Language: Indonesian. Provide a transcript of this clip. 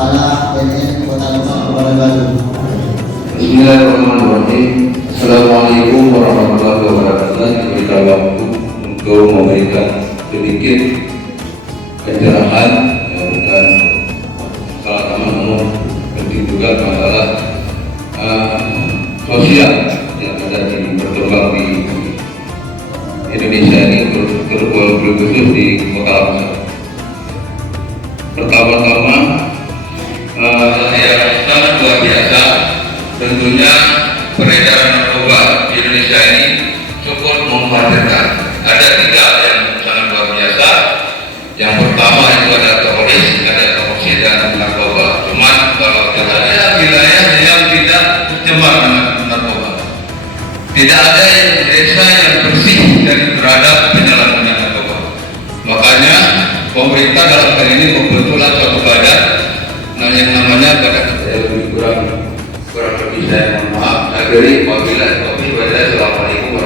Kepala BNN Kota Demak Kabupaten Bandung. Bismillahirrahmanirrahim. Assalamualaikum warahmatullahi wabarakatuh. Kita waktu untuk memberikan sedikit pencerahan, bukan salah sama namun penting juga masalah sosial yang ada berkembang di Indonesia ini, terkhusus di Kota Lampung. Pertama-tama yang sangat luar biasa tentunya peredaran narkoba di Indonesia ini cukup mengkhawatirkan. Ada 3 yang sangat luar biasa. Yang pertama itu ada teroris, ada korupsi dan narkoba. Cuman kalau kita ada wilayah yang tidak tercemar dengan narkoba, tidak ada desa yang bersih dari terhadap penyalahgunaan narkoba. Makanya pemerintah dalam hal ini membentuklah suatu badan yang namanya badan kurang lebih saya mohon maaf. Akhirnya apabila Assalamualaikum